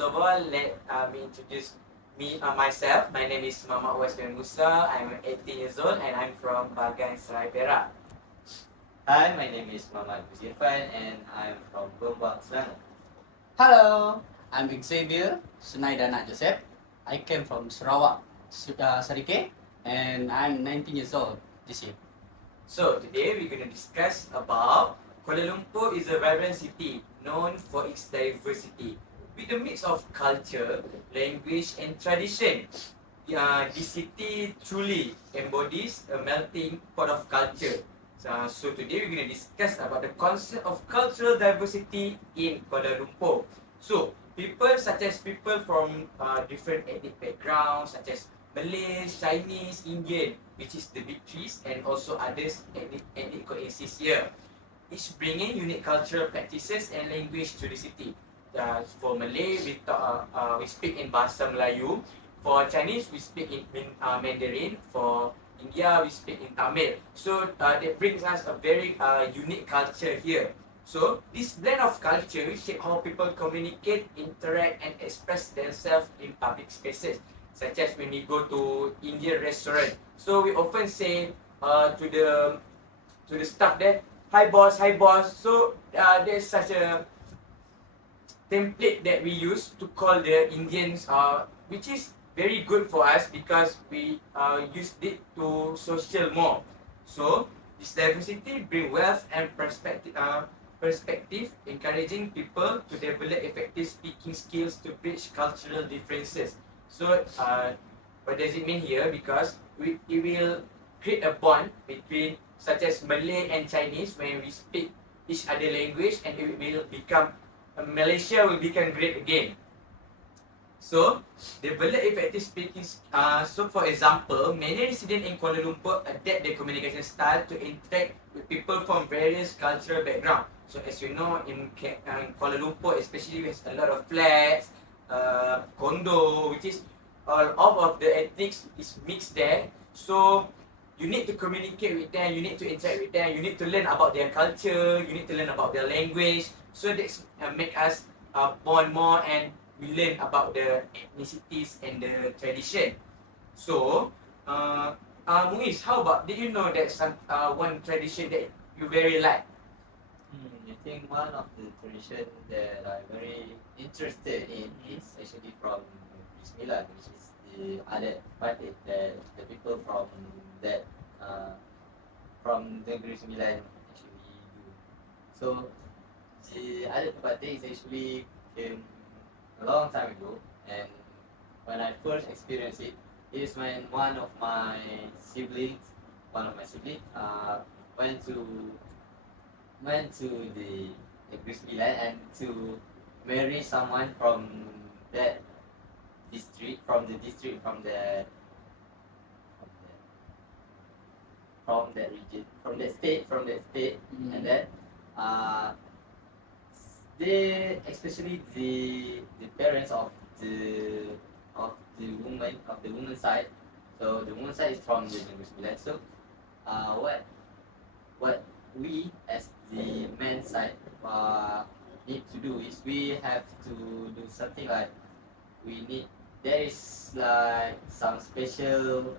first of all, let me introduce myself. My name is Muiz Musa. I'm 18 years old and I'm from Bagan, Serai Perak. Hi, my name is Muhammad Irfan and I'm from Gombak, Selangor. Hello, I'm Xavier Sunaidana Joseph. I came from Sarawak, Sarike, and I'm 19 years old this year. So today we're going to discuss about Kuala Lumpur is a vibrant city known for its diversity. With a mix of culture, language and tradition, this city truly embodies a melting pot of culture. So today we're going to discuss about the concept of cultural diversity in Kuala Lumpur. So people such as people from different ethnic backgrounds such as Malays, Chinese, Indian, which is the big trees, and also others ethnic coexist here. Each bringing unique cultural practices and language to the city. For Malay, we speak in Bahasa Melayu. For Chinese, we speak in Mandarin. For India, we speak in Tamil. So that brings us a very unique culture here. So this blend of culture shape how people communicate, interact, and express themselves in public spaces, such as when we go to Indian restaurant. So we often say to the staff there, hi boss, hi boss. So there's such a template that we use to call the Indians, which is very good for us because we used it to social more. So this diversity bring wealth and perspective, encouraging people to develop effective speaking skills to bridge cultural differences. So what does it mean here? Because it will create a bond between such as Malay and Chinese when we speak each other language, and it will become Malaysia will become great again. So develop effective speaking. So for example, many residents in Kuala Lumpur adapt their communication style to interact with people from various cultural backgrounds. So as you know, in Kuala Lumpur, especially, we have a lot of flats, condo, which is all of the ethnics is mixed there. So you need to communicate with them, you need to interact with them, you need to learn about their culture, you need to learn about their language. So that's make us bond more, and we learn about the ethnicities and the tradition. So, Muiz, how about, did you know that some one tradition that you very like? I think one of the tradition that I'm very interested in is actually from Bismillah, which is the adat batik that the people that from Negeri Sembilan actually do. So the adat batik is actually came a long time ago, and when I first experienced it is when one of my siblings went to the Sembilan and to marry someone from that district, from the district, from that region, from that state, and then they, especially the parents of the woman side. So the woman side is from the Negeri Sembilan. So what we as the men side need to do is we have to do something like there is like some special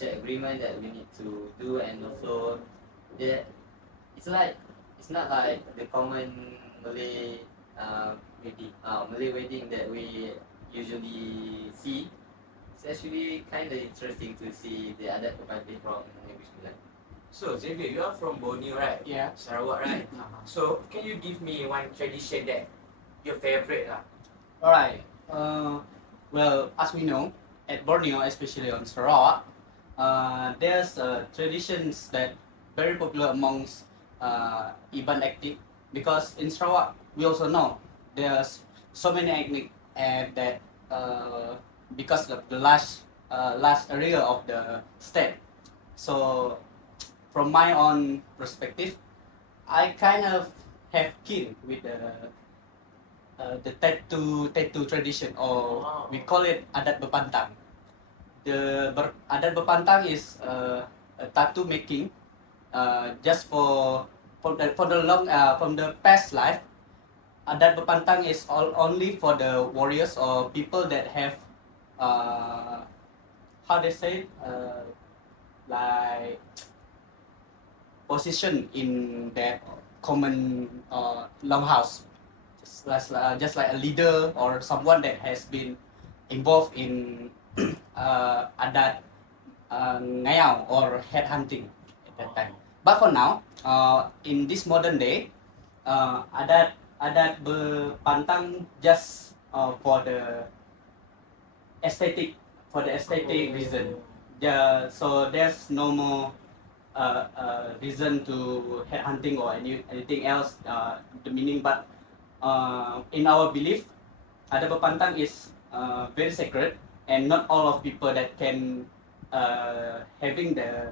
agreement that we need to do, and also it's not like the common Malay wedding that we usually see. It's actually kind of interesting to see the adat batik from Negeri Sembilan. So Xavier, you are from Borneo, right? Yeah. Sarawak, right? So can you give me one tradition that your favorite lah? Alright. Well, as we know, at Borneo, especially on Sarawak, there's traditions that very popular amongst Iban ethnic, because in Sarawak we also know there's so many ethnic, and that because of the last area of the state. So from my own perspective, I kind of have keen with the tattoo tradition, or we call it adat berpantang. Adat berpantang is a tattoo making just for the long from the past life. adat berpantang is only for the warriors or people that have how they say it, like position in that common longhouse, just like a leader or someone that has been involved in adat ngayao or headhunting at that time. But for now, in this modern day, adat berpantang just for the aesthetic reason. Yeah, so there's no more reason to headhunting or anything else. The meaning, but in our belief, adat berpantang is very sacred, and not all of people that can having the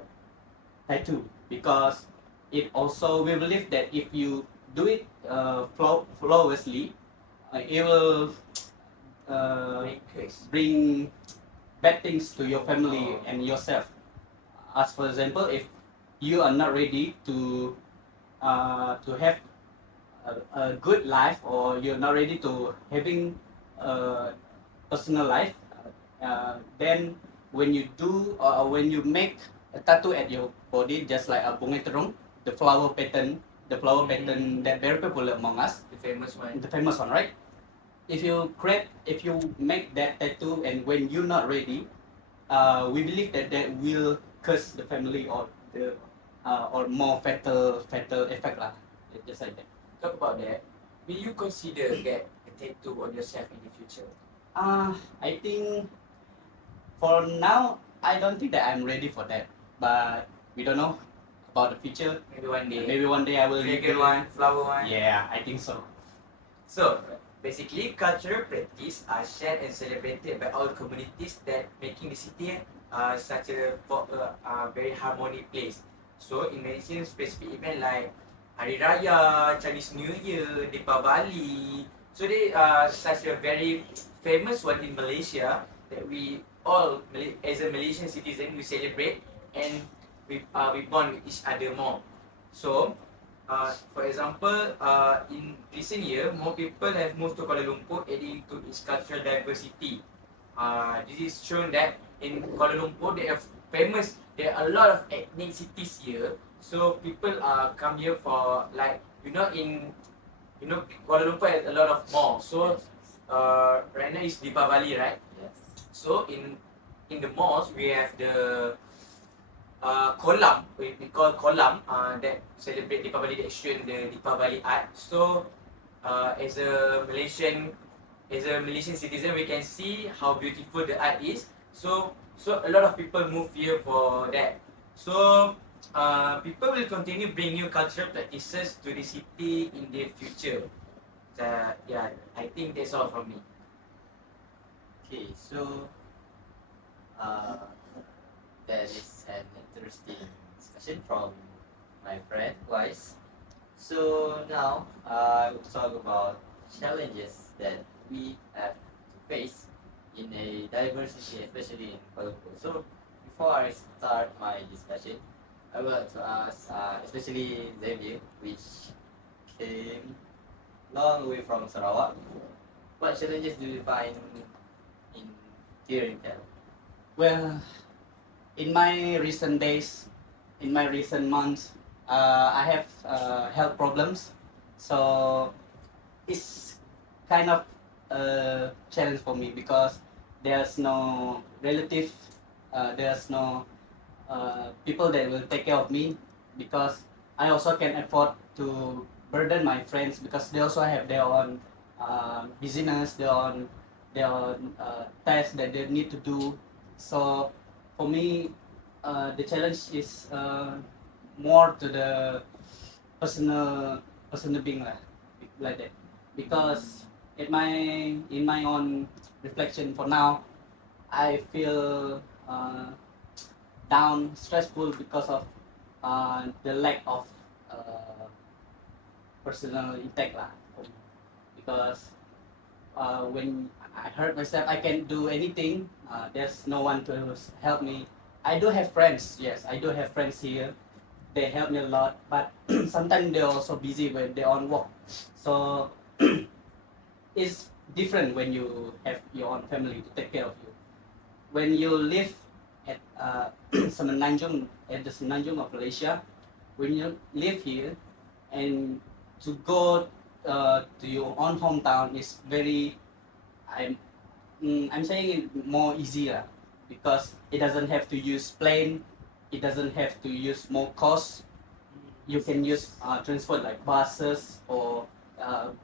tattoo, because it also, we believe that if you do it flawlessly, it will bring bad things to your family and yourself. As for example, if you are not ready to have a good life, or you're not ready to having a personal life, then when you do or when you make a tattoo at your body, just like a bunga terung, the flower pattern that very popular among us, The famous one. right? If you make that tattoo, and when you're not ready, we believe that will curse the family, or the or more fatal effect lah, just like that. Talk about that. Will you consider get a tattoo on yourself in the future? I think for now, I don't think that I'm ready for that, but we don't know about the future. Maybe one day. Maybe one day I will. Dragon one, flower one. Yeah, I think so. So, basically, cultural practice are shared and celebrated by all communities that making the city such a very harmonic place. So, in Malaysian specific event like Hari Raya, Chinese New Year, Deepavali. So, they are such a very famous one in Malaysia that we all, as a Malaysian citizen, we celebrate and we bond with each other more. So, for example, in recent year, more people have moved to Kuala Lumpur, adding to its cultural diversity. This is shown that in Kuala Lumpur, there are a lot of ethnicities here. So people come here for, like, Kuala Lumpur has a lot of malls. So right now is Deepavali, right? Yes. So in the malls, we have the kolam, we call kolam, that celebrate Deepavali, that show the Deepavali art. So as a Malaysian citizen, we can see how beautiful the art is. So a lot of people move here for that. So people will continue bring new cultural practices to the city in the future. Yeah, I think that's all from me. Okay, so that is an interesting discussion from my friend Wise. So now I will talk about challenges that we have to face in a diversity, especially in Kuala Lumpur. So before I start my discussion, I would like to ask, especially Xavier, which came long way from Sarawak, what challenges do you find in here in Tel? Well, in my recent days, in my recent months, I have health problems, so it's kind of a challenge for me, because there's no relative, there's no people that will take care of me, because I also can afford to burden my friends, because they also have their own business, their own tasks that they need to do. So for me, the challenge is more to the personal being lah, like that, because in my own reflection for now, I feel down, stressful, because of the lack of personal impact lah, because when I hurt myself, I can't do anything. There's no one to help me. I do have friends, yes, I do have friends here. They help me a lot, but sometimes they're also busy when they're on work. So it's different when you have your own family to take care of you. When you live at Semenanjung, at the Semenanjung of Malaysia, when you live here and to go to your own hometown is very, I'm saying it more easier because it doesn't have to use plane, it doesn't have to use more cost. You can use transport like buses or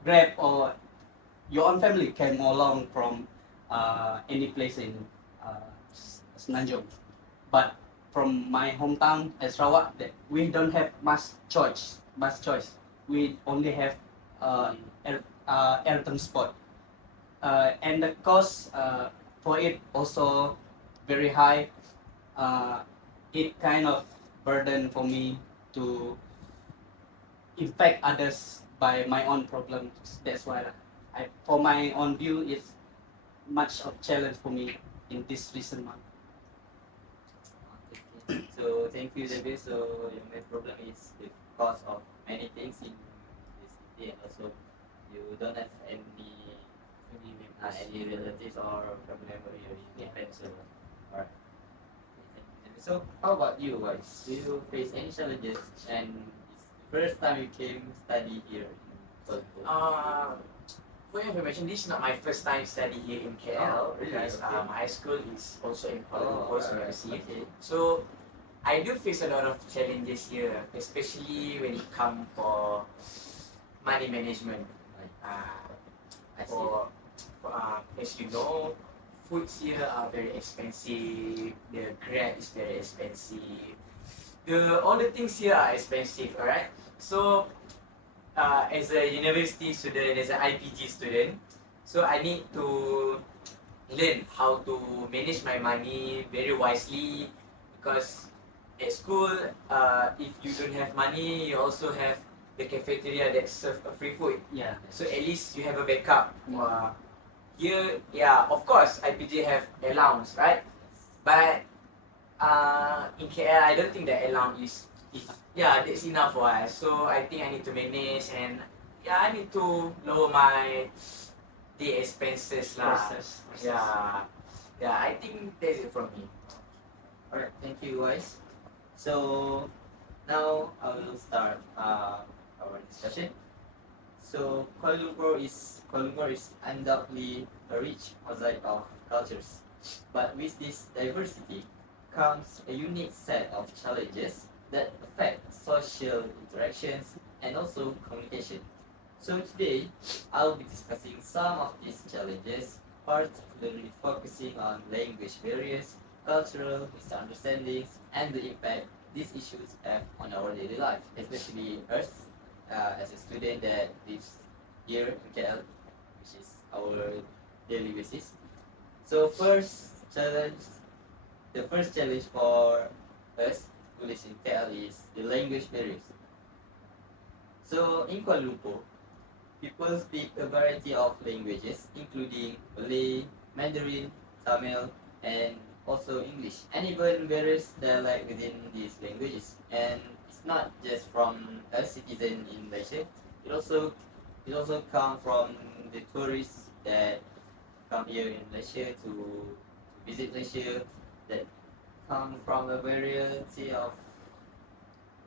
Grab, or your own family can go along from any place in Semenanjung. But from my hometown at Sarawak, that we don't have much choice. We only have air transport, and the cost for it also very high. It kind of burden for me to impact others by my own problems. That's why for my own view, it's much of challenge for me in this recent month. Okay. So thank you, David. So your main problem is the cost of many things in the city, and also you don't have any relatives or family member here in Japan. So, alright. So how about you, guys? Do you face any challenges? And it's the first time you came study here in Kuala Lumpur? For your information, this is not my first time study here in KL Oh, really? because Okay. my high school is also in Kuala Lumpur, alright. Sulawesi. Okay. So I do face a lot of challenges here, especially when it comes for money management. I see. For as you know, foods here are very expensive. The Grab is very expensive. All the things here are expensive. Alright. So as a university student, as an IPG student, so I need to learn how to manage my money very wisely because at school, if you don't have money, you also have the cafeteria that serve a free food. Yeah. So at least you have a backup. Here, yeah, of course, IPJ have allowance, right? But in KL, I don't think the allowance is yeah, that's enough for us. So I think I need to manage, and yeah, I need to lower my the expenses lah. Process. Yeah, yeah, I think that's it from me. Alright, thank you, guys. So now I will start our discussion. So Kuala Lumpur is undoubtedly a rich mosaic of cultures, but with this diversity comes a unique set of challenges that affect social interactions and also communication. So today I'll be discussing some of these challenges, particularly focusing on language barriers, cultural misunderstandings, and the impact these issues have on our daily life, especially us as a student that lives here in KL, which is our daily basis. So the first challenge for us who live in KL is the language barriers. So in Kuala Lumpur, people speak a variety of languages, including Malay, Mandarin, Tamil, and also English, and even various dialects within these languages. And it's not just from us citizens in Malaysia. It also come from the tourists that come here in Malaysia to visit Malaysia, that come from a variety of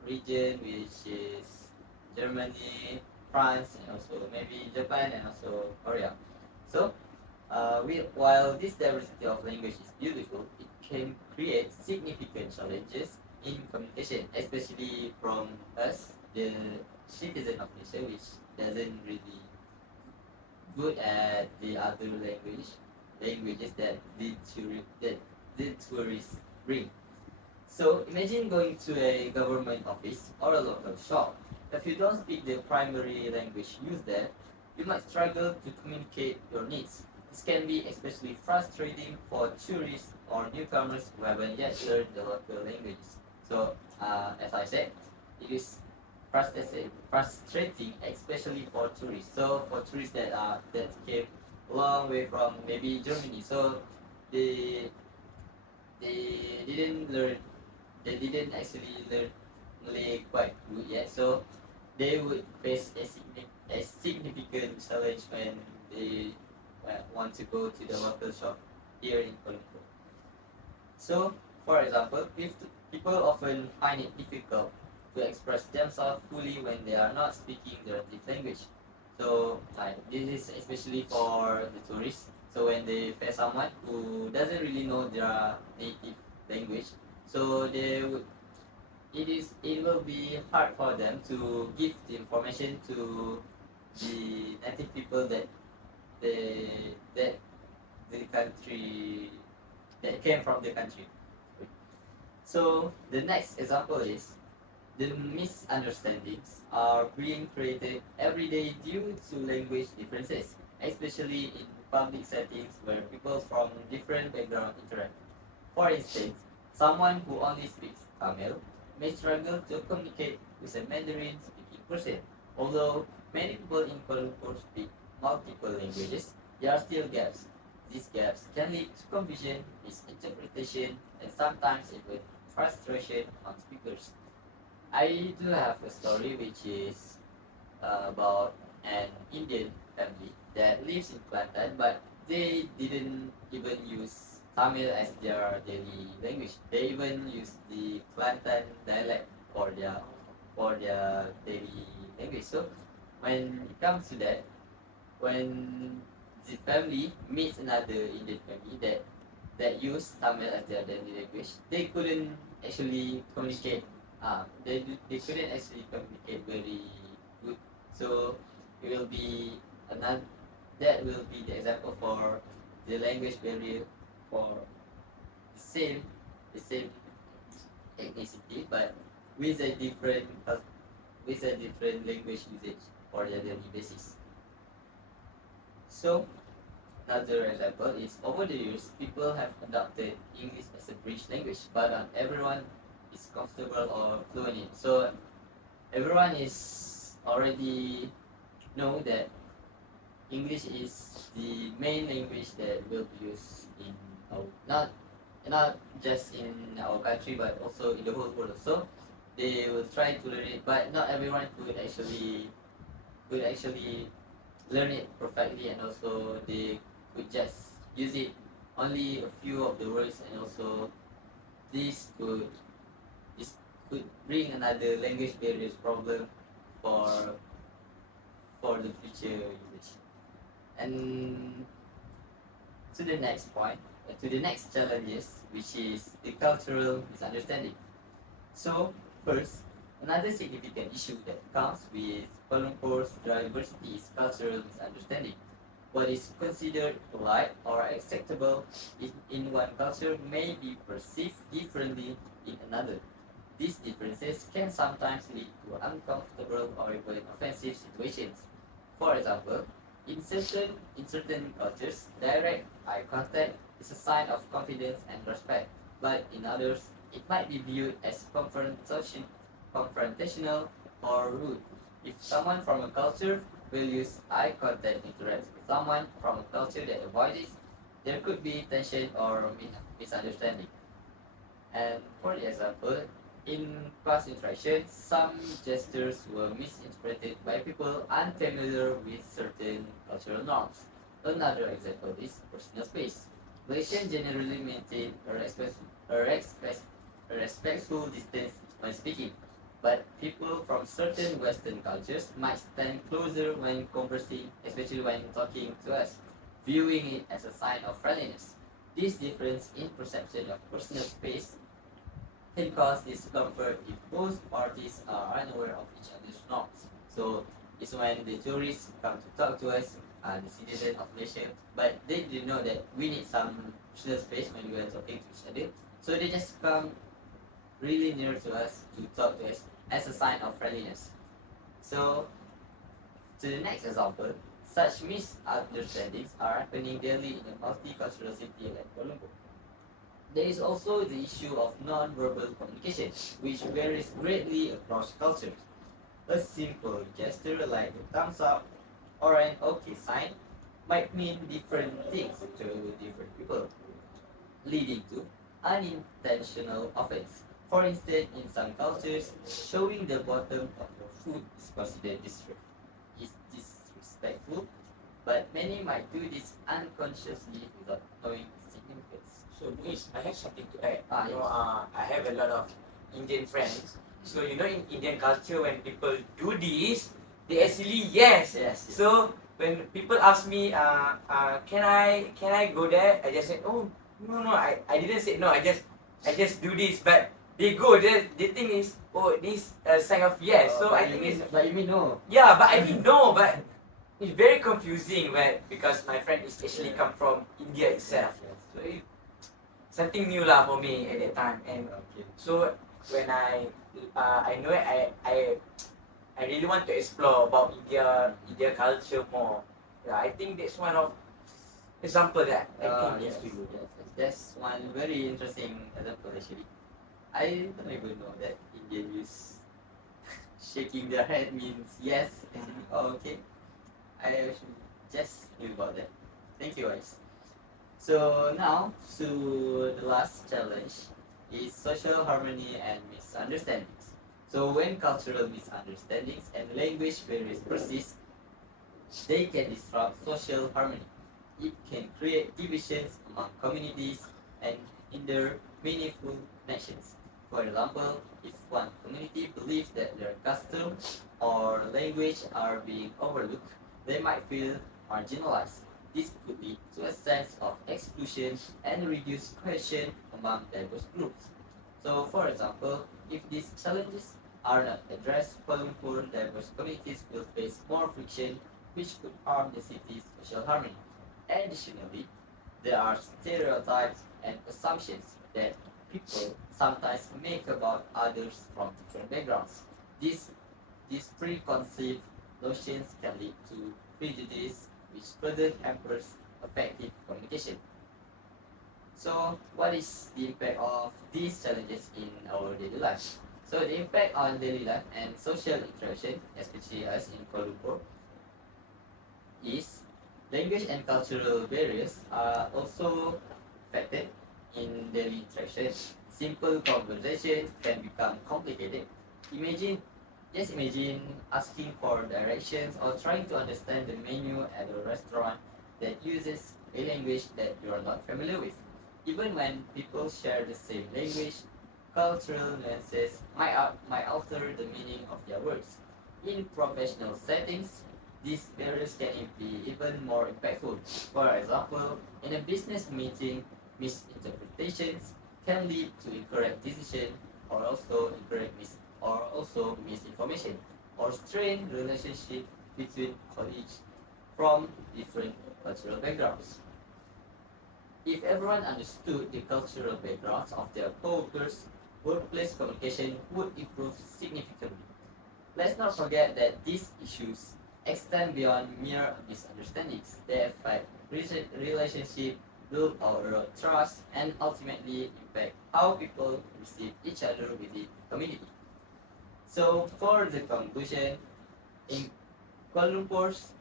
region, which is Germany, France, and also maybe Japan and also Korea. So while this diversity of language is beautiful, it can create significant challenges in communication, especially from us, the citizen of Malaysia, which doesn't really good at the other languages that the tourists bring. So imagine going to a government office or a local shop. If you don't speak the primary language used there, you might struggle to communicate your needs. This can be especially frustrating for tourists or newcomers who haven't yet learned the local languages. So, as I said, it is frustrating, especially for tourists. So, for tourists that came a long way from maybe Germany, so they didn't actually learn Malay quite good yet. So, they would face a a significant challenge when they want to go to the local shop here in Kuala Lumpur. So, for example, people often find it difficult to express themselves fully when they are not speaking their native language. So, like this is especially for the tourists. So when they face someone who doesn't really know their native language, so it will be hard for them to give the information to the native people that the country that came from the country. So the next example is the misunderstandings are being created every day due to language differences, especially in public settings where people from different backgrounds interact. For instance, someone who only speaks Tamil may struggle to communicate with a Mandarin speaking person. Although many people in Kuala Lumpur speak multiple languages, there are still gaps. These gaps can lead to confusion, misinterpretation, and sometimes even frustration among speakers. I do have a story which is about an Indian family that lives in Kelantan, but they didn't even use Tamil as their daily language. They even use the Kelantan dialect for their daily language. So when it comes to that, when the family meets another Indian family that use Tamil as their daily language, they couldn't actually communicate. They couldn't actually communicate very good. So it will be another that will be the example for the language barrier for the same ethnicity, but with a different with a different language usage for their daily basis. So another example is over the years, people have adopted English as a bridge language, but not everyone is comfortable or fluent in it. So everyone is already know that English is the main language that will be used in our, not just in our country but also in the whole world. So they will try to learn it, but not everyone could actually learn it perfectly, and also they could just use it only a few of the words, and also this could this could bring another language barriers problem for the future usage. And to the next point, to the next challenges, which is the cultural misunderstanding. So first, another significant issue that comes with Kuala Lumpur's diversity is cultural misunderstanding. What is considered polite or acceptable in one culture may be perceived differently in another. These differences can sometimes lead to uncomfortable or even offensive situations. For example, in certain cultures, direct eye contact is a sign of confidence and respect, but in others, it might be viewed as confrontational or rude. If someone from a culture values eye contact interacts with someone from a culture that avoids it, there could be tension or misunderstanding. And for the example, in class interaction, some gestures were misinterpreted by people unfamiliar with certain cultural norms. Another example is personal space. Malaysians generally maintain a respectful distance when speaking, but people from certain Western cultures might stand closer when conversing, especially when talking to us, viewing it as a sign of friendliness. This difference in perception of personal space can cause discomfort if both parties are unaware of each other's norms. So it's when the tourists come to talk to us, the citizen of Malaysia, but they didn't know that we need some personal space when we are talking to each other. So they just come really near to us to talk to us as a sign of friendliness. So to the next example, such misunderstandings are happening daily in a multicultural city like Kuala Lumpur. There is also the issue of non-verbal communication, which varies greatly across cultures. A simple gesture like a thumbs up or an okay sign might mean different things to different people, leading to unintentional offense. For instance, in some cultures, showing the bottom of your foot is considered disrespectful. is disrespectful, but many might do this unconsciously without knowing its significance. So Muiz, I have something to add. Ah, You know, yes. I have a lot of Indian friends. So you know, in Indian culture, when people do this, they actually yes. Yes. So when people ask me, can I go there? I just said, oh no, I didn't say no. I just do this, but they go. They think is oh this a sign of yes. So I think it's But you mean no? yeah, but I mean no, but it's very confusing, right? Because my friend is actually come from India itself. Yes. So it, something new lah for me at that time. And Okay. so when I know it, I really want to explore about India culture more. Yeah, I think that's one of example that I can give Yes, to you. yes. That's one very interesting example actually. I don't even know that Indian use shaking their head means yes. Actually. Oh, okay. I actually just knew about that. Thank you, guys. So now to the last challenge is social harmony and misunderstandings. So when cultural misunderstandings and language barriers persist, they can disrupt social harmony. It can create divisions among communities and hinder meaningful connections. For example, if one community believes that their custom or language are being overlooked, they might feel marginalized. This could lead to a sense of exclusion and reduced cohesion among diverse groups. So, for example, if these challenges are not addressed, Kuala Lumpur diverse communities will face more friction, which could harm the city's social harmony. Additionally, there are stereotypes and assumptions that people sometimes make about others from different backgrounds. These preconceived notions can lead to prejudice, which further hampers effective communication. So, what is the impact of these challenges in our daily life? So, the impact on daily life and social interaction, especially us in Kuala Lumpur, is language and cultural barriers are also affected in daily interaction. Simple conversation can become complicated. Imagine, just imagine asking for directions or trying to understand the menu at a restaurant that uses a language that you are not familiar with. Even when people share the same language, cultural nuances might alter the meaning of their words. In professional settings, these barriers can be even more impactful. For example, in a business meeting, misinterpretations can lead to incorrect decision or also misinformation or strained relationship between colleagues from different cultural backgrounds. If everyone understood the cultural backgrounds of their co-workers, workplace communication would improve significantly. Let's not forget that these issues extend beyond mere misunderstandings. They affect relationship, build our trust, and ultimately impact how people receive each other within the community. So, for the conclusion, in Kuala Lumpur's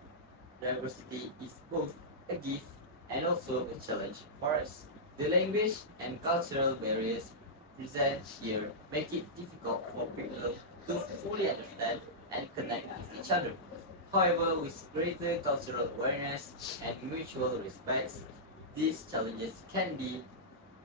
diversity is both a gift and also a challenge for us. The language and cultural barriers present here make it difficult for people to fully understand and connect with each other. However, with greater cultural awareness and mutual respect, these challenges can be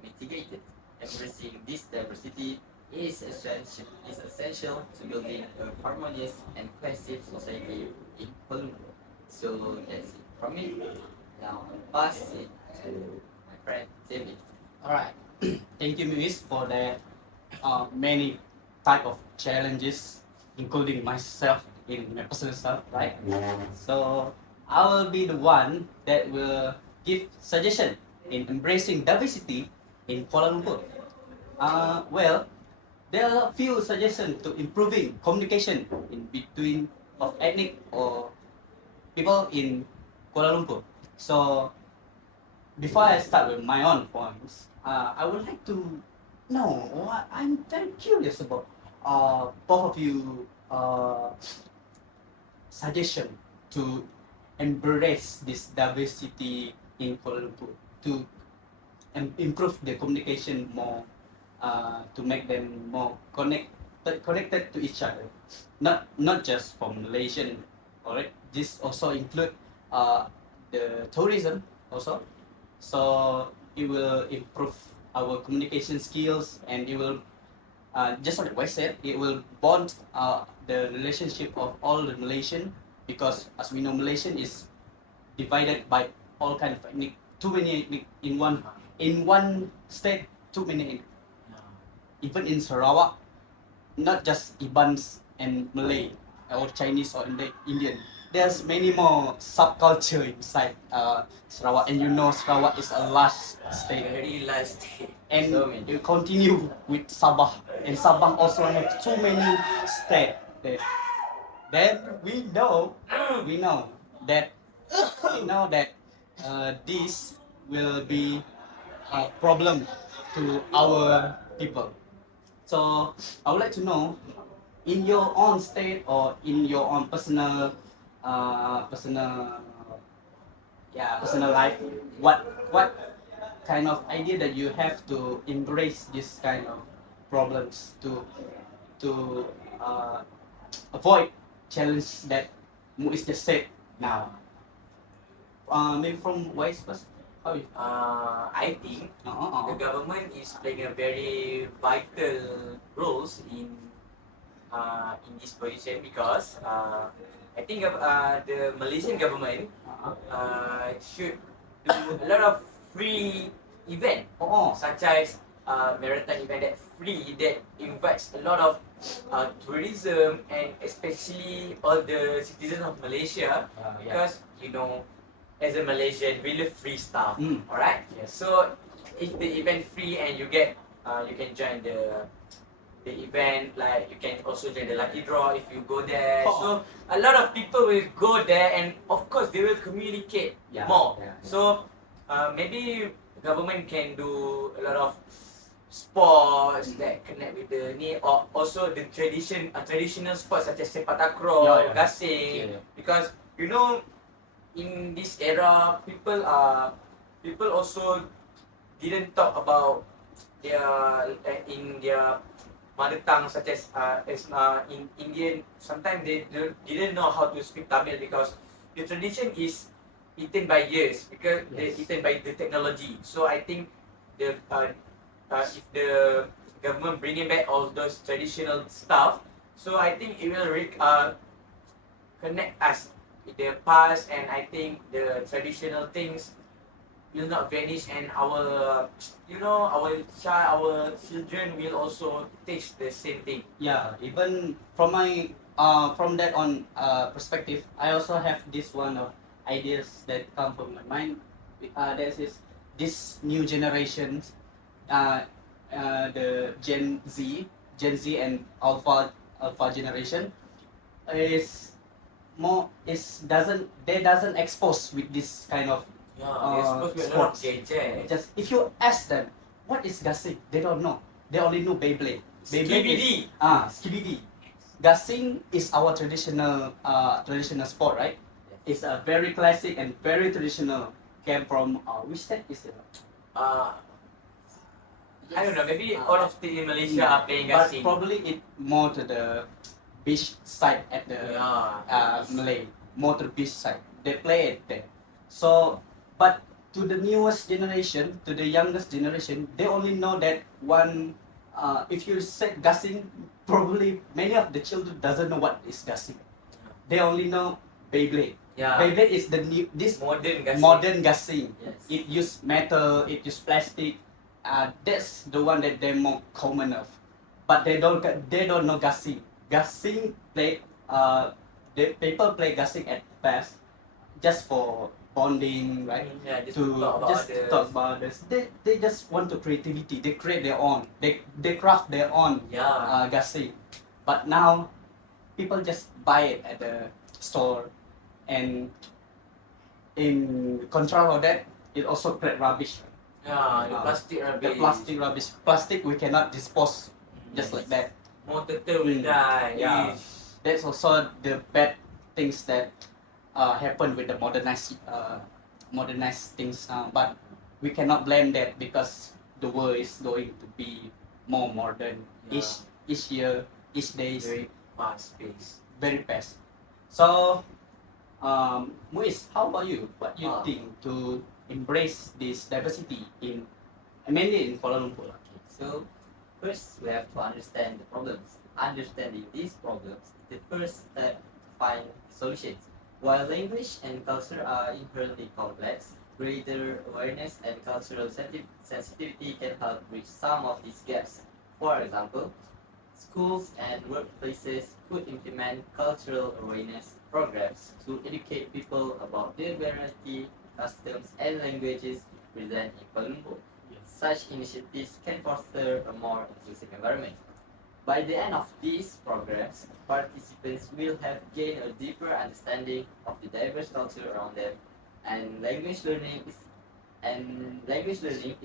mitigated. Embracing this diversity is essential to building a harmonious and cohesive society in Kuala Lumpur. So that's it from me. Now I'll pass it to my friend David. Alright, thank you, Muiz, for the many type of challenges, including myself in my personal stuff, right? So I will be the one that will give suggestion in embracing diversity in Kuala Lumpur. Well, there are a few suggestions to improving communication in between of ethnic or people in Kuala Lumpur. So before I start with my own points, I would like to know what I'm very curious about both of you suggestion to embrace this diversity in Kuala Lumpur to improve the communication more, to make them more connected to each other, not just from Malaysian, alright, this also include the tourism also. So it will improve our communication skills, and it will just like I said, it will bond the relationship of all the Malaysian, because as we know, Malaysian is divided by all kind of ethnic, too many ethnic in one state, too many ethnic. Even in Sarawak, not just Ibans and Malay or Chinese or Indian. There's many more subculture inside Sarawak, and you know Sarawak is a large state, Very last day. and So many. you continue with Sabah, and Sabah also have too many states there. Then we know that this will be a problem to our people. So I would like to know, in your own state or in your own personal life, what kind of idea that you have to embrace this kind of problems to avoid challenge that Muiz just said now. Maybe from Wise first. How you? I think the government is playing a very vital roles in this position, because I think the Malaysian government should do a lot of free event, such as marathon event that free, that invites a lot of tourism, and especially all the citizens of Malaysia, because you know, as a Malaysian, we love free stuff. Alright. Yes. So if the event free and you get you can join the event, like you can also join the lucky draw if you go there. So a lot of people will go there, and of course they will communicate more. So maybe government can do a lot of sports that connect with the need, or also the traditional sports such as sepak takraw, gasing, because you know, in this era, people also didn't talk about their in their mother tongue, such as in Indian. Sometimes they didn't know how to speak Tamil, because the tradition is eaten by years, because they're eaten by the technology. So I think the if the government bringing back all those traditional stuff, so I think it will connect us with the past, and I think the traditional things will not vanish, and our our children will also taste the same thing. Yeah, even from my from that on perspective, I also have this one of ideas that come from my mind. That is this new generations, the Gen Z and Alpha generation is doesn't expose with this kind of They're supposed to be a lot of sports. gadget. Just if you ask them what is gasing, they don't know. They only know Beyblade. Skibidi. Skibidi. Gasing is our traditional sport, right? It's a very classic and very traditional. Came from which state is it? I don't know, maybe all of the in Malaysia are playing But gasing. probably it more to the beach side at the Malay, more to the beach side. They play it there. So, but to the newest generation, to the youngest generation, they only know that one. If you said gasing, probably many of the children doesn't know what is gasing. They only know Beyblade. Beyblade is the new modern gasing. Yes. It use metal, it use plastic. That's the one that they're more common of. But they don't know gasing. Gasing play the people play gasing at best just for bonding, right? Just to talk about this. They just want to creativity. They create their own. They craft their own gasing. But now people just buy it at the store, and in control of that, it also create rubbish. the plastic rubbish. The plastic rubbish. Plastic we cannot dispose just like that. More turtle will die. Yeah. That's also the bad things that happen with the modernized things now. But we cannot blame that, because the world is going to be more modern each year, each day. Very fast pace. Very fast. So Muiz, how about you? What you think to embrace this diversity in mainly in Kuala Lumpur? Okay, so first we have to understand the problems. Understanding these problems is the first step to find solutions. While language and culture are inherently complex, greater awareness and cultural sensitivity can help bridge some of these gaps. For example, schools and workplaces could implement cultural awareness programs to educate people about the variety, customs, and languages present in Kuala Lumpur. Such initiatives can foster a more inclusive environment. By the end of these programs, participants will have gained a deeper understanding of the diverse culture around them, and language learning is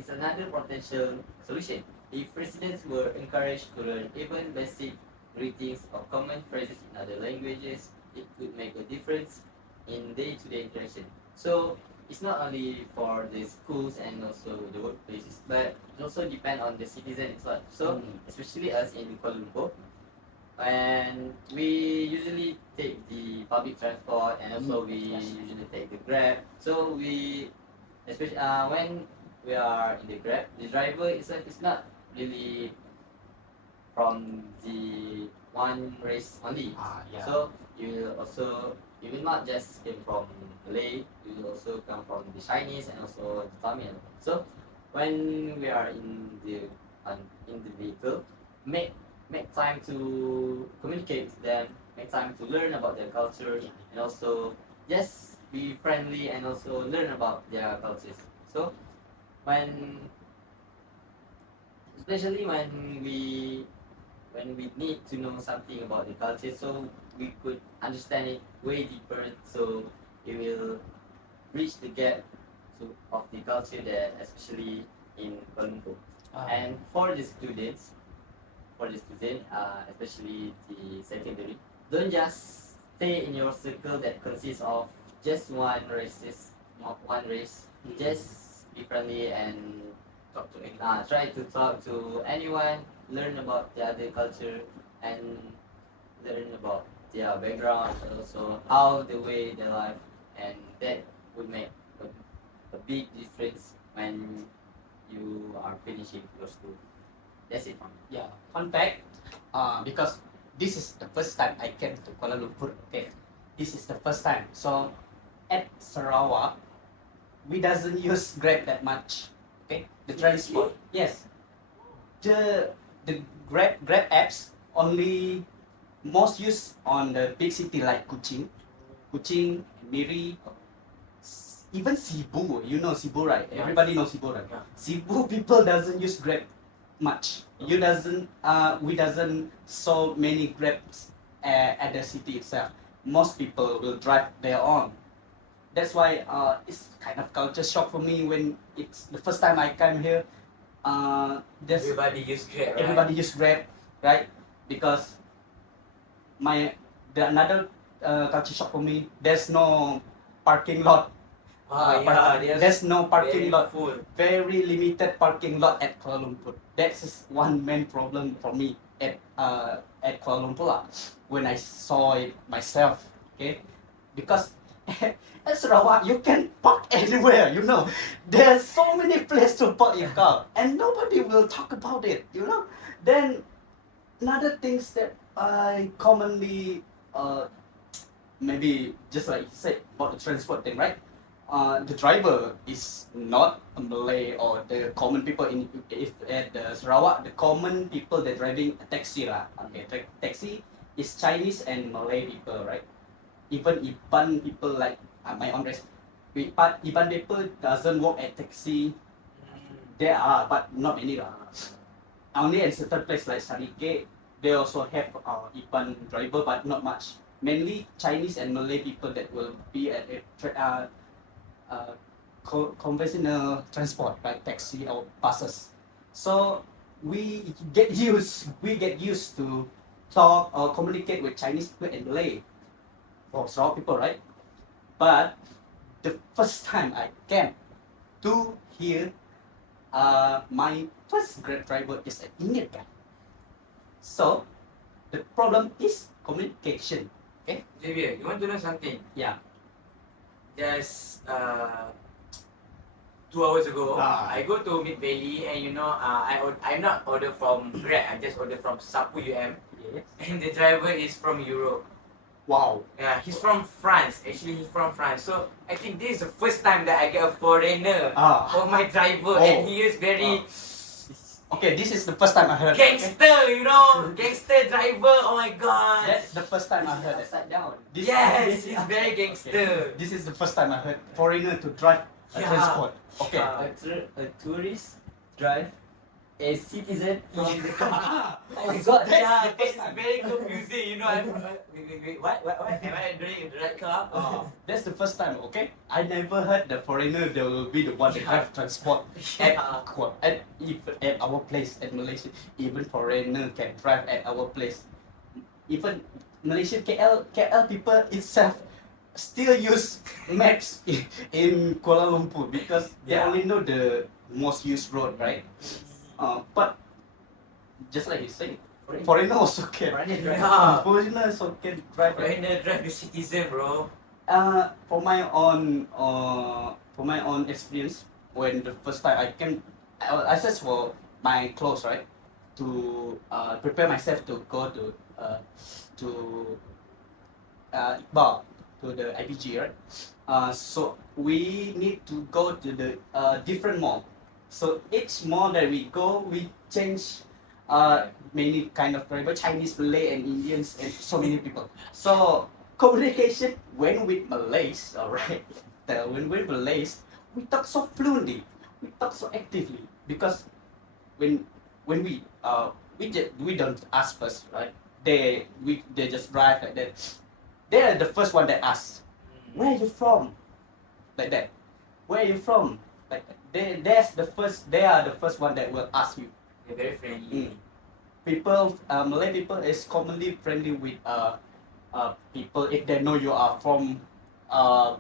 another potential solution. If residents were encouraged to learn even basic greetings or common phrases in other languages, it could make a difference in day-to-day interaction. So it's not only for the schools and also the workplaces, but it also depends on the citizen itself. So especially us in Kuala Lumpur, and we usually take the public transport and also we usually take the Grab. So we, especially when we are in the Grab, the driver itself is not really from the one race only. Yeah. So you will not just came from Malay, you will also come from the Chinese and also the Tamil. So when we are in the vehicle, make time to communicate with them, make time to learn about their culture, and also just be friendly and also learn about their cultures. So when especially when we need to know something about the culture, so we could understand it way deeper, so it will bridge the gap of the culture that especially in Kuala Lumpur. And for the students, especially the secondary, don't just stay in your circle that consists of just one races, not one race. Just be friendly and Talk to anyone. try to talk to anyone, learn about the other culture, and learn about their background, and also how the way they live, and that would make a big difference when you are finishing your school. That's it from me. Yeah, fun fact, because this is the first time I came to Kuala Lumpur. Okay, this is the first time. So at Sarawak, we doesn't use Grab that much. Okay, the transport. Yes, the Grab apps only most used on the big city like Kuching, Miri, even Cebu. You know Cebu, right? Yeah. Everybody knows Cebu, right? Yeah. Cebu people doesn't use Grab much. We doesn't so many Grabs at the city itself. Most people will drive their own. That's why it's kind of culture shock for me when it's the first time I come here. There's Everybody use Grab, right? everybody use Grab, right? Because another culture shock for me. There's no parking lot. There's no parking lot. Full. Very limited parking lot at Kuala Lumpur. That's just one main problem for me at Kuala Lumpur when I saw it myself. Okay, because at Sarawak you can park anywhere. You know, there's so many places to park your car, and nobody will talk about it. You know, then another things that I commonly maybe just like you said about the transport thing, right? The driver is not a Malay or the common people if at the Sarawak, the common people that driving a taxi lah. Okay, taxi is Chinese and Malay people, right? Even Iban people like my own race, Iban people doesn't work at taxi. There are, but not many lah. Only in certain place like Sarike, they also have Iban driver, but not much. Mainly Chinese and Malay people that will be at conventional transport like taxi or buses. So we get used to talk or communicate with Chinese people and Malay for Sarawak people, right? But the first time I came to here, my first Grab driver is an Indian guy. So the problem is communication. Okay? Xavier, you want to know something? Yeah. just 2 hours ago, Ah. I go to Mid Valley and I'm not order from Grab, I just order from Sapu UM, Yes. and the driver is from Europe. Wow. Yeah, he's from France. Actually, he's from France. So I think this is the first time that I get a foreigner for my driver, and he is very Okay, this is the first time I heard. gangster, gangster driver. Oh my god. That's the first time I This is heard it. upside down. Yes, he's very gangster. This is the first time I heard foreigner to drive a Yeah. transport. Okay. A tourist drive a citizen from the country. Oh my god. Yeah, the first it's time. very confusing. Wait, what? Am I doing the right car? That's the first time, okay? I never heard the foreigner they will be the one that drive transport Yeah. at our place at Malaysia. Even foreigner can drive at our place. Even Malaysia KL people itself still use maps in Kuala Lumpur because they Yeah. only know the most used road, right? But just like you say, foreigner also can. Yeah. Foreigner also can drive. Foreigner drive the citizen, bro. For my own experience, when the first time I came, I searched for my clothes, right, to prepare myself to go to Iqbal, to the IPG, right. So we need to go to the different mall. So each mall that we go, we change many kind of driver, Chinese, Malay, and Indians, and so many people. So communication when with Malays, alright, when with Malays, we talk so fluently, we talk so actively because when we don't ask first, right? They just drive like that. They are the first one that asks, where are you from? Like that. Where are you from? Like that. They are the first one that will ask you. They're very friendly. People, Malay people is commonly friendly with people if they know you are from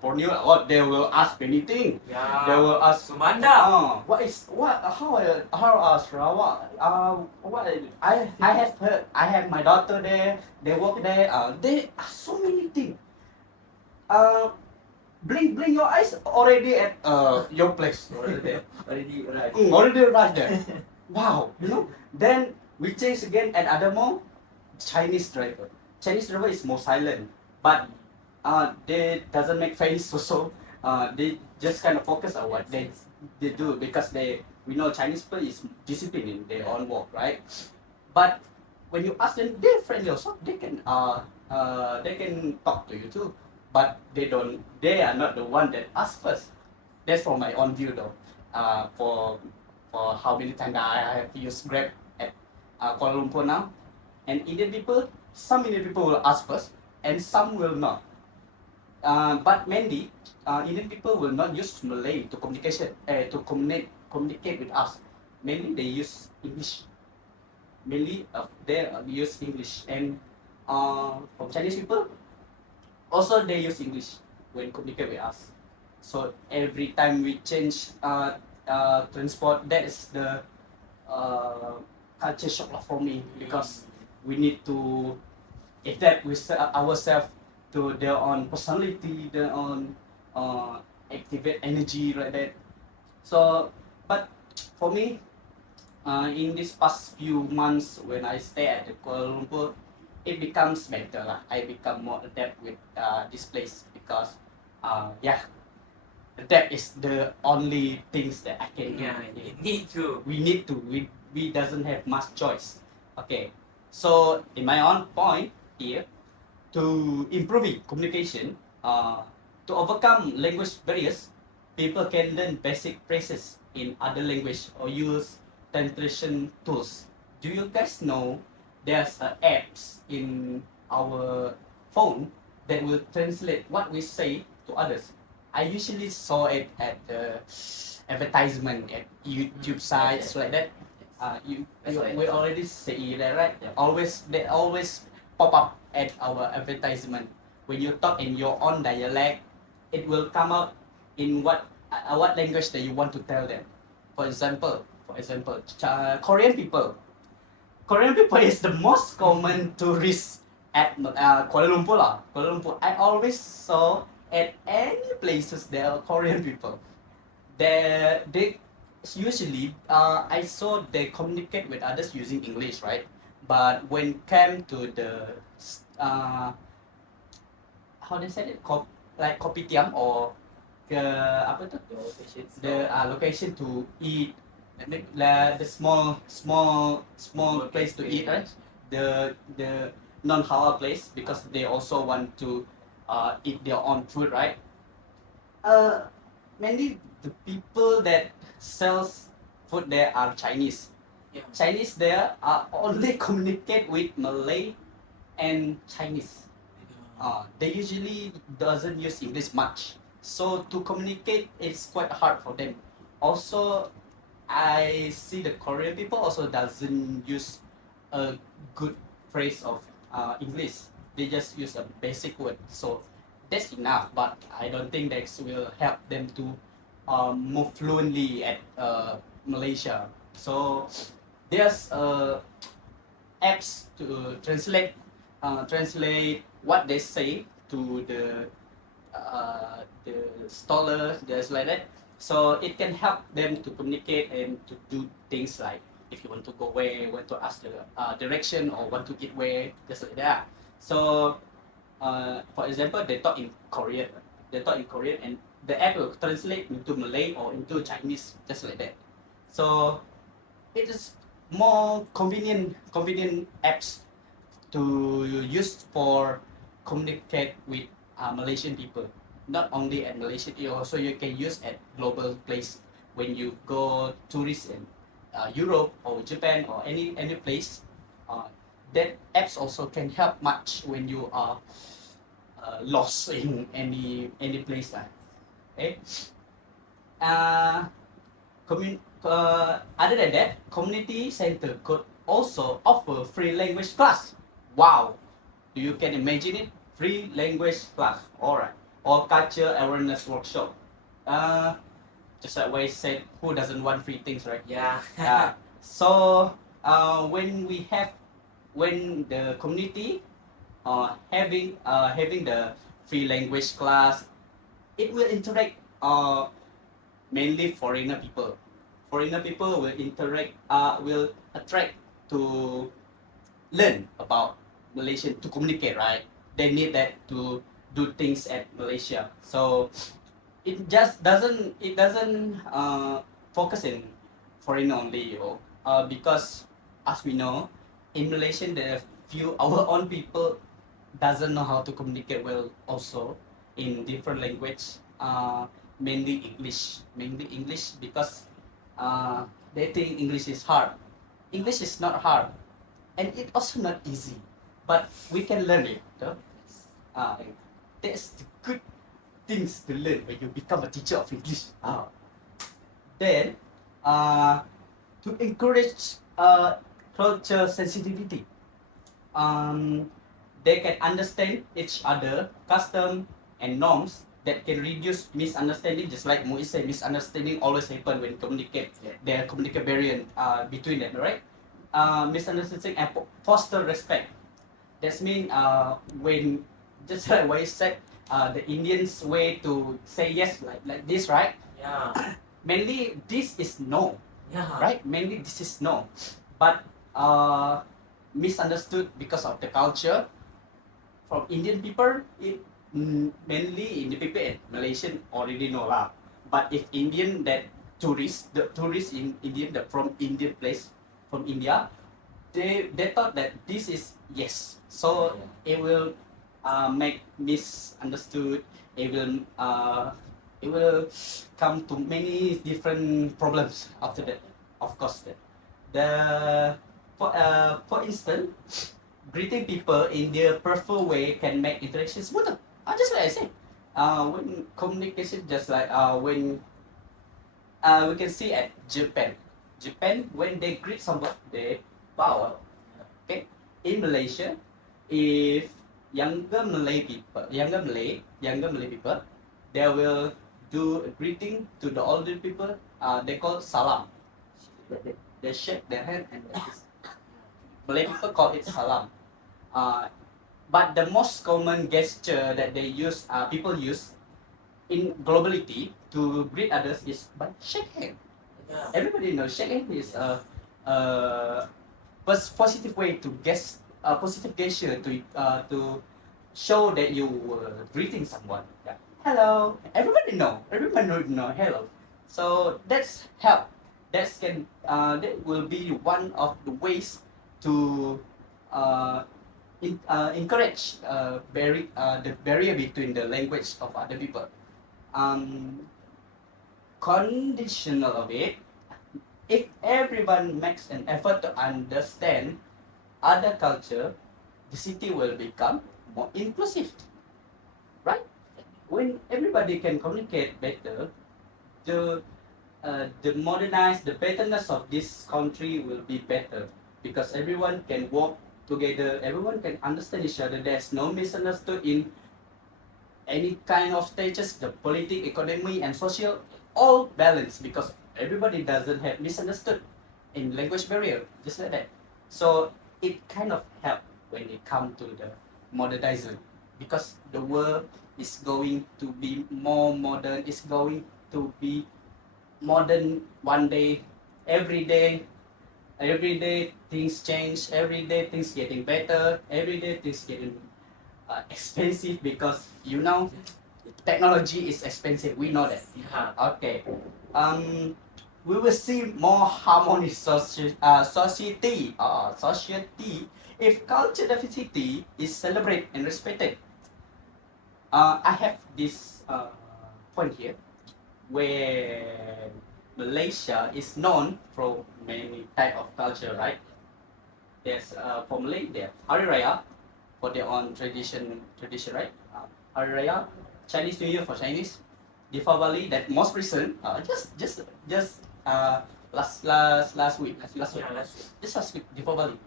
Borneo, or they will ask anything. Yeah. They will ask, Sumanda. how are Sarawak? I have my daughter there. They work there. They are so many things. Blink your eyes already at your place. Already right. Already right there. Wow, Then we change again at other mall. Chinese driver. Chinese driver is more silent, but they doesn't make face also. They just kind of focus on what they do because we know Chinese people is disciplined in their own work, right? But when you ask them, they're friendly also. They can talk to you too, but they are not the one that ask first. That's from my own view though. For how many times I have used Grab at Kuala Lumpur now, and some Indian people will ask first, and some will not. But mainly, Indian people will not use Malay to communicate with us. Mainly they use English. Mainly they use English, and from Chinese people, also they use English when communicate with us. So every time we change transport, that is the culture shock for me because we need to adapt with ourselves to their own personality, their own activate energy like that. So, but for me, in these past few months when I stay at the Kuala Lumpur, it becomes better lah. I become more adept with this place because that is the only things that I can do. Yeah, you need to. We need to. We doesn't have much choice. Okay. So in my own point here, to improving communication, to overcome language barriers, people can learn basic phrases in other language or use translation tools. Do you guys know there's apps in our phone that will translate what we say to others? I usually saw it at the advertisement at YouTube sites like that. We already say that, right? Yeah. They always pop up at our advertisement. When you talk in your own dialect, it will come out in what language that you want to tell them. For example, Korean people. Korean people is the most common tourist at Kuala Lumpur lah. Kuala Lumpur. I always saw at any places there are Korean people. They usually I saw they communicate with others using English, right? But when came to the how they said it, like kopitiam or ke apa tu, The locations. the location to eat, the small place to eat, right? The non halal place, because they also want to eat their own food, right? Mainly the people that sells food there are Chinese. Yeah. Chinese there are only communicate with Malay and Chinese. They usually doesn't use English much, so to communicate it's quite hard for them. Also, I see the Korean people also doesn't use a good phrase of English. They just use a basic word, so that's enough. But I don't think that will help them to move fluently at Malaysia. So there's apps to translate what they say to the stallers, there's like that. So it can help them to communicate and to do things like if you want to go where, want to ask the direction, or want to eat where, just like that. So for example, they talk in Korean. They talk in Korean, and the app will translate into Malay or into Chinese, just like that. So it is more convenient apps to use for communicate with Malaysian people. Not only at Malaysia, also you can use at global place when you go tourist in Europe or Japan or any place. That apps also can help much when you are lost in any place. Okay. Other than that, community center could also offer free language class. Wow, do you can imagine it? Free language class. Alright. Or culture awareness workshop. Just like what I said, who doesn't want free things, right? Yeah. So when the community having the free language class, it will interact mainly foreigner people. Foreigner people will will attract to learn about Malaysian, to communicate, right? They need that to do things at Malaysia. So it just doesn't focus in foreign only, because as we know, in Malaysia there are few our own people doesn't know how to communicate well also in different language, mainly English, because they think English is hard. English is not hard, and it also not easy, but we can learn it. That's the good things to learn when you become a teacher of English. Then, to encourage culture sensitivity, they can understand each other custom and norms that can reduce misunderstanding. Just like Muiz said, misunderstanding always happen when communicate. There are communicate barrier between them, right? Misunderstanding and foster respect. That's mean when, just like what you said, the Indians way to say yes like this, right? Yeah. Mainly this is no, Yeah. right? Mainly this is no, but misunderstood because of the culture from Indian people. It mainly Indian people and Malaysian already know lah. But if Indian that the tourists in Indian, from Indian place, from India, they thought that this is yes. So it will make misunderstood. It will come to many different problems after that. Of course, for instance, greeting people in their preferred way can make interaction smoother. Just like I said, when communication, just like when we can see at Japan. Japan, when they greet someone, they bow. Okay. In Malaysia, if younger Malay people, they will do a greeting to the older people. They call salam. They shake their hand and Malay people call it salam. But the most common gesture that people use in globality to greet others is by shake hand. Yeah. Everybody knows shake hand is a positive way to guess a positive gesture to show that you were greeting someone. Yeah. Hello. Everybody know hello. So that's help. That will be one of the ways to uh, encourage the barrier between the language of other people. Um, Conditional of it, if everyone makes an effort to understand other culture, the city will become more inclusive, right? When everybody can communicate better, the modernized, the betterness of this country will be better because everyone can work together, everyone can understand each other. There's no misunderstood in any kind of stages, the political, economy, and social, all balanced because everybody doesn't have misunderstood in language barrier, just like that. So it kind of help when it come to the modernization because the world is going to be more modern, it's going to be modern one day, every day, every day things change, every day things getting better, every day things getting expensive because technology is expensive. We know that. Yeah. Okay. We will see more harmonious society if culture diversity is celebrated and respected. I have this point here where Malaysia is known for many type of culture, right? There's for Malay, there Hari Raya for their own tradition, right? Hari Raya, Chinese New Year for Chinese, Deepavali that most recent, just last week, Yeah, last week. just last week, Deepavali,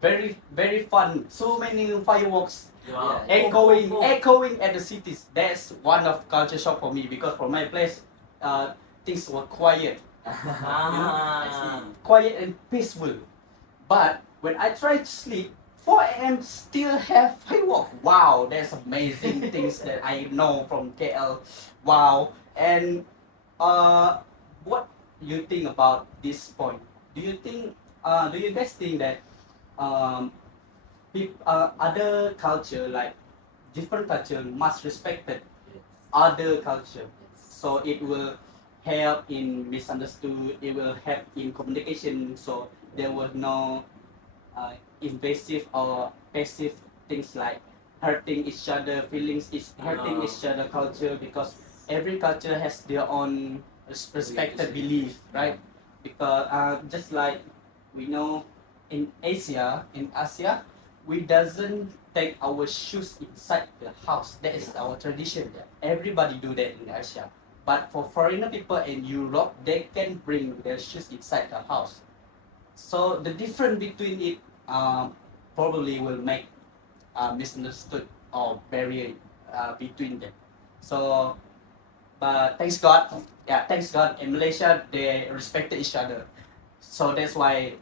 very fun. So many fireworks Wow. echoing at the cities. That's one of culture shock for me because from my place, things were quiet, Ah. quiet and peaceful. But when I try to sleep, 4 a.m. still have firework. Wow, that's amazing things that I know from KL. Wow. And what you think about this point? Do you guys think that um, other culture like different culture must respect other culture, so it will help in misunderstood, it will help in communication, so there was no invasive or passive things like hurting each other feelings, hurting each other culture, because every culture has their own respected belief, right? Because just like we know in Asia, we doesn't take our shoes inside the house. That is our tradition. Everybody do that in Asia. But for foreigner people in Europe, they can bring their shoes inside the house. So the difference between it probably will make misunderstood or barrier between them. So, but thanks God, in Malaysia they respected each other. So that's why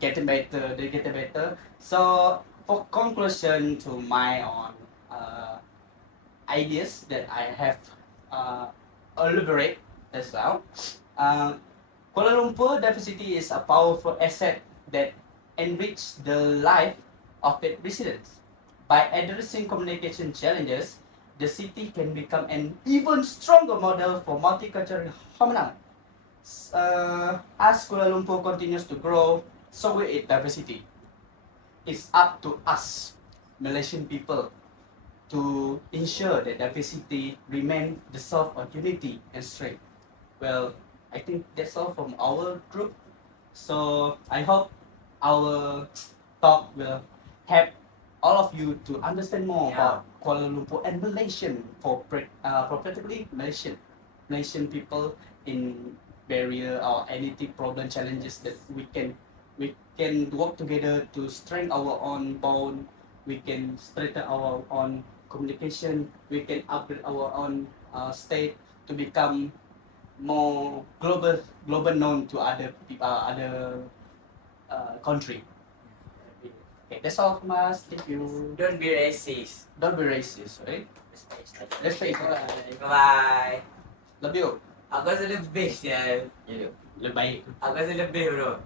they getting better. So for conclusion to my own ideas that I have elaborate as well. Kuala Lumpur diversity is a powerful asset that enrich the life of its residents. By addressing communication challenges, the city can become an even stronger model for multicultural harmony. As Kuala Lumpur continues to grow, so will its diversity. It's up to us, Malaysian people, to ensure that diversity remain the source of unity and strength. Well, I think that's all from our group. So I hope our talk will help all of you to understand more about Kuala Lumpur and Malaysian, particularly Malaysian people in barrier or anything problem challenges that we can work together to strengthen our own bond. We can strengthen our own communication. We can upgrade our own state to become more global known to other country. Okay, that's all from us. Thank you. Don't be racist. Don't be racist, right? Respect. Bye. Love you. Aku rasa lebih sial. You do. Lebih baik. Aku rasa lebih bro.